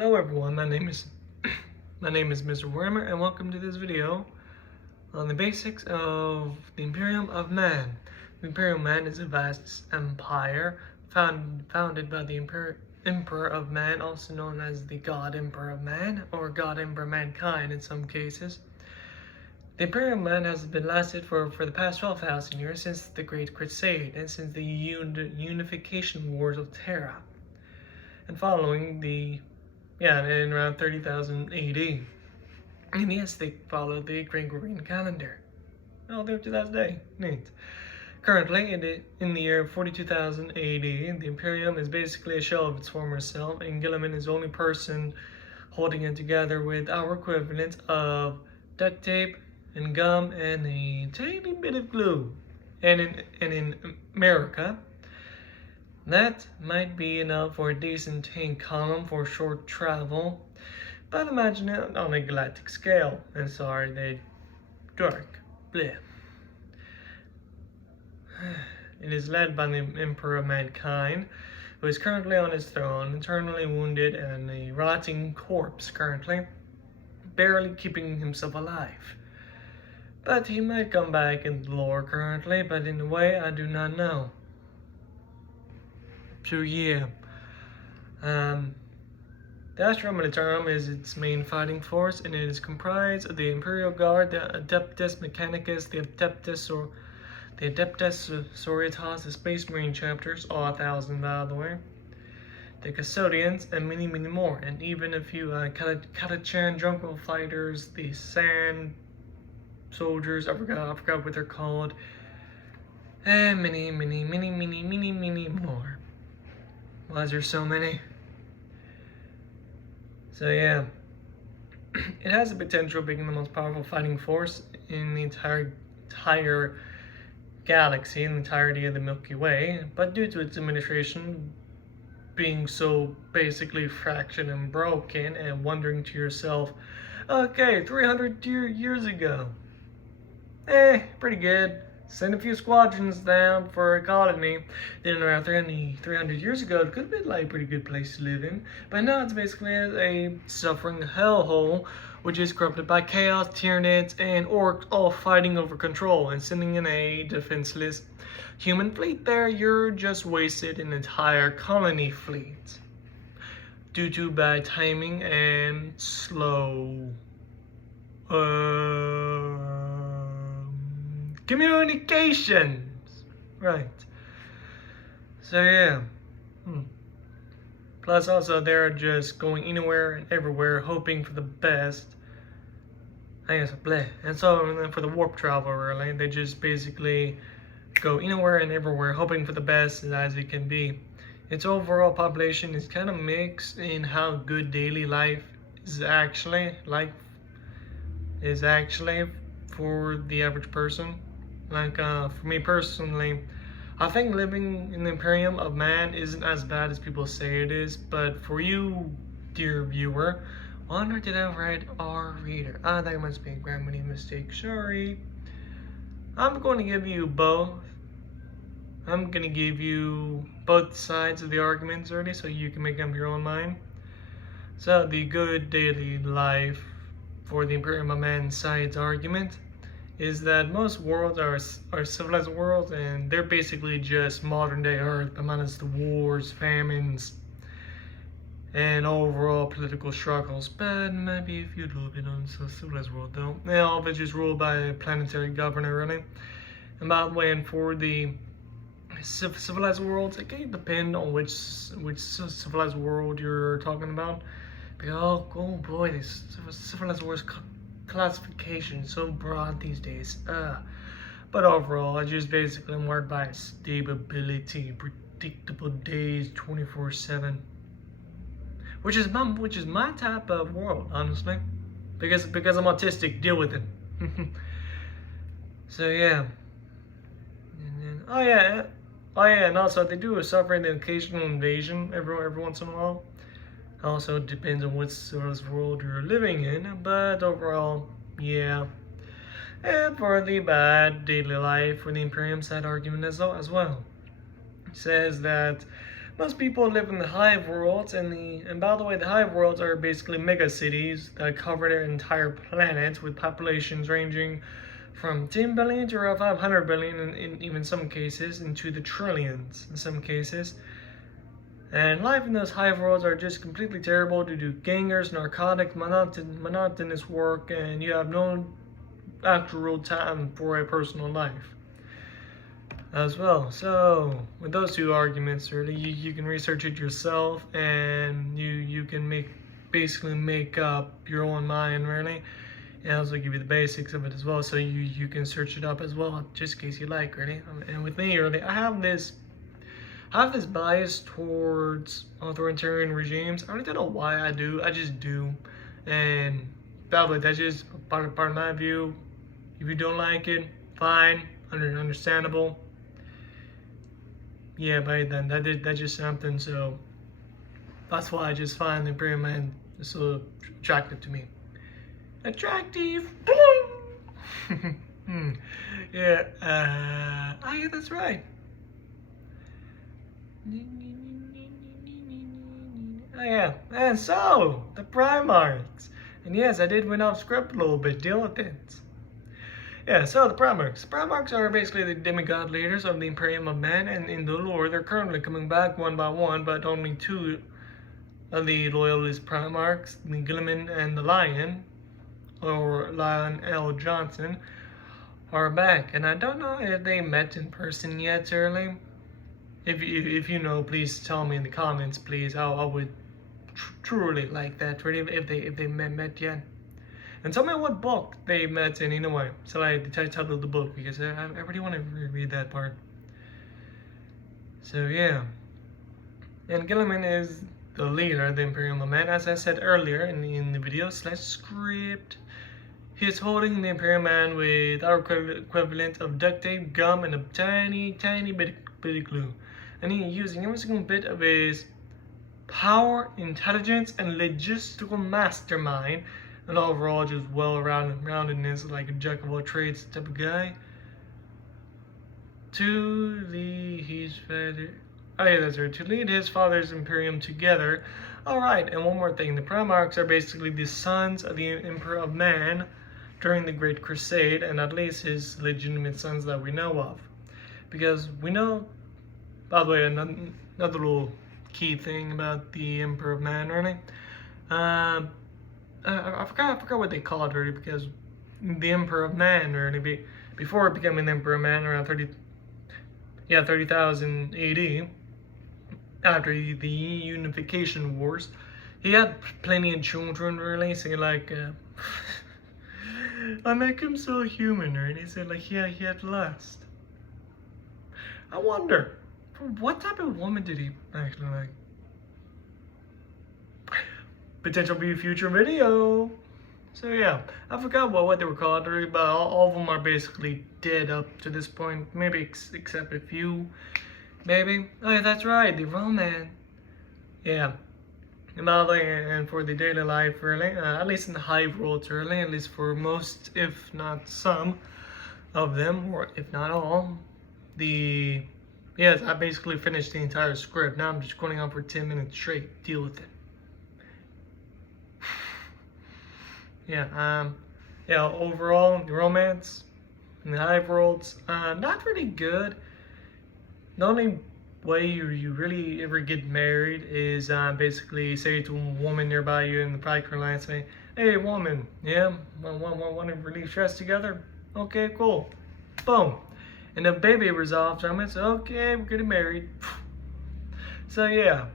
Hello everyone, my name is Mr. Wormer, and welcome to this video on the basics of the Imperium of Man. The Imperium of Man is a vast empire founded by the Emperor of Man, also known as the God Emperor of Man, or God Emperor Mankind in some cases. The Imperium of Man has been lasted for the past 12,000 years, since the Great Crusade and since the Unification Wars of Terra, and following in around 30,000 AD. And yes, they follow the Gregorian calendar. Oh, they're to that day. Neat. Currently, in the year 42,000 AD, the Imperium is basically a shell of its former self, and Gilliman is the only person holding it together with our equivalent of duct tape and gum and a tiny bit of glue. And in America, that might be enough for a decent tank column for short travel, but imagine it on a galactic scale. And sorry, they dark. Bleh. It is led by the Emperor of Mankind, who is currently on his throne, eternally wounded and a rotting corpse currently, barely keeping himself alive. But he might come back in the lore currently, but in a way I do not know. So yeah, the Astrum Militarum is its main fighting force, and it is comprised of the Imperial Guard, the Adeptus Mechanicus, the Adeptus Sororitas, the Space Marine chapters, all 1,000 by the way, the Custodians, and many more, and even a few Katachan Jungle Fighters, the Sand Soldiers, I forgot what they're called, and many more. Why is there so many? So yeah, it has the potential of being the most powerful fighting force in the entire galaxy, in the entirety of the Milky Way, but due to its administration being so basically fractured and broken, and wondering to yourself, okay, 300 years ago, pretty good. Send a few squadrons down for a colony. Then around 300 years ago, it could have been like a pretty good place to live in. But now it's basically a suffering hellhole, which is corrupted by chaos, tyranids, and orcs all fighting over control and sending in a defenseless human fleet there. You're just wasted an entire colony fleet due to bad timing and slow communications. Right. So yeah. Plus also they're just going anywhere and everywhere hoping for the best. I guess bleh. And so for the warp travel, really, they just basically go anywhere and everywhere hoping for the best as it can be. Its overall population is kind of mixed in how good daily life is actually for the average person. Like, for me personally, I think living in the Imperium of Man isn't as bad as people say it is, but for you, dear viewer, wonder did I write our reader? That must be a grammar mistake, sorry. I'm going to give you both. I'm going to give you both sides of the arguments already, so you can make up your own mind. So, the good daily life for the Imperium of Man side's argument is that most worlds are civilized worlds, and they're basically just modern day Earth, minus the wars, famines, and overall political struggles. But maybe a few little bit on the civilized world though. And all of it just ruled by a planetary governor, really. And by the way, and for the civilized worlds, it can depend on which civilized world you're talking about. Because oh boy, this civilized worlds classification so broad these days. But overall, I just basically marked by stability, predictable days, 24/7, which is my type of world, honestly, because I'm autistic. Deal with it. So yeah, and then, oh yeah, and also they do suffer the occasional invasion every once in a while. Also, it depends on what sort of world you're living in, but overall, yeah. And for the bad daily life for the Imperium side argument as well. It says that most people live in the hive worlds, and by the way, the hive worlds are basically mega cities that cover their entire planet with populations ranging from 10 billion to around 500 billion in even some cases, into the trillions in some cases. And life in those hive worlds are just completely terrible due to gangers, narcotic, monotonous work, and you have no actual time for a personal life as well. So with those two arguments, really, you can research it yourself, and you can basically make up your own mind, really, and also give you the basics of it as well, so you can search it up as well, just in case you like, really. And with me, really, I have this bias towards authoritarian regimes. I really don't know why I do. I just do. And by the way, that's just part of my view. If you don't like it, fine, understandable. Yeah, but then that's just something. So that's why I just find the Imperium Man so attractive to me. Attractive. Yeah. Oh yeah, that's right. Oh yeah, and so the Primarchs, and yes, I did went off script a little bit. Deal with it. Yeah, so the Primarchs. Primarchs are basically the demigod leaders of the Imperium of Man, and in the lore, they're currently coming back one by one, but only two of the loyalist Primarchs, the Gilliman and the Lion, or Lion L. Johnson, are back, and I don't know if they met in person yet, early. If you know, please tell me in the comments, please. I would truly like that, really, if they met yet. And tell me what book they met in anyway. So like the title of the book, because I really want to read that part. So yeah. And Gilliman is the leader of the Imperium of Man, as I said earlier in the video / script. He is holding the Imperium Man with our equivalent of duct tape, gum, and a tiny bit of glue. And he's using every single bit of his power, intelligence, and logistical mastermind, and overall just well-roundedness, like a jack of all trades type of guy, to lead his father's Imperium together. Alright, and one more thing, the Primarchs are basically the sons of the Emperor of Man during the Great Crusade, and at least his legitimate sons that we know of. Because we know, by the way, another little key thing about the Emperor of Man, really. I forgot what they call it, really, because the Emperor of Man, really, before becoming the Emperor of Man around 30,000 AD, after the Unification Wars, he had plenty of children, really. So like, I make him so human, right? He said like, yeah, he had lust. I wonder, what type of woman did he actually like? Potential future video. So yeah, I forgot what they were called, but all of them are basically dead up to this point. Maybe except a few, maybe. Oh yeah, that's right, the romance. Yeah. And for the daily life, really, at least in the hive worlds, really, at least for most, if not some of them, or if not all, yes, I basically finished the entire script. Now I'm just going on for 10 minutes straight. Deal with it. Yeah, overall, the romance in the hive worlds, not really good. The only way you really ever get married is basically say to a woman nearby you in the private line, say, hey woman, yeah, want to relieve stress together? Okay, cool. Boom. And the baby resolves from it, so okay, we're getting married. So yeah,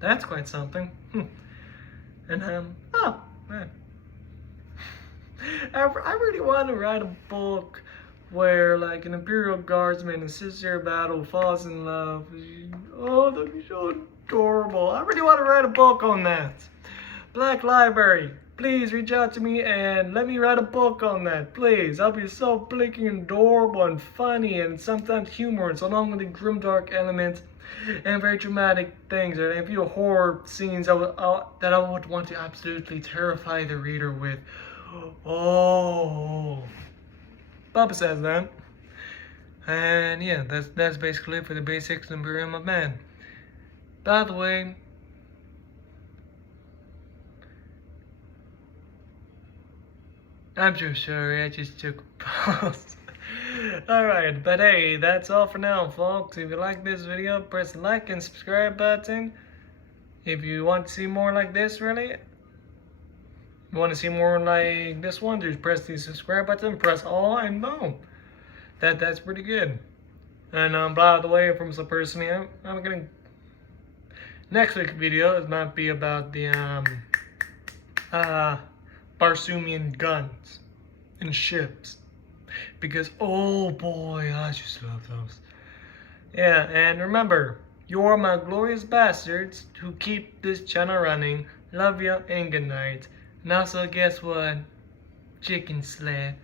that's quite something. And oh man, I really want to write a book where like an Imperial Guardsman in sincere battle falls in love. Oh, that'd be so adorable. I really want to write a book on that. Black Library, please reach out to me and let me write a book on that, please. I'll be so blinking adorable and funny and sometimes humorous, along with the grimdark elements and very dramatic things, and a few horror scenes that I would want to absolutely terrify the reader with. Oh, Papa says that. And yeah, that's basically it for the basics of Imperium of Man. By the way, I'm so sorry, I just took a pause. Alright, but hey, that's all for now, folks. If you like this video, press the like and subscribe button. If you want to see more like this, really, you want to see more like this one, just press the subscribe button, press all, and boom. That's pretty good. And by the way, from some person here, I'm gonna next week's video it might be about the Barsumian guns and ships, because oh boy, I just love those. Yeah, and remember, you're my glorious bastards who keep this channel running. Love ya and good night. And also, guess what? Chicken slap.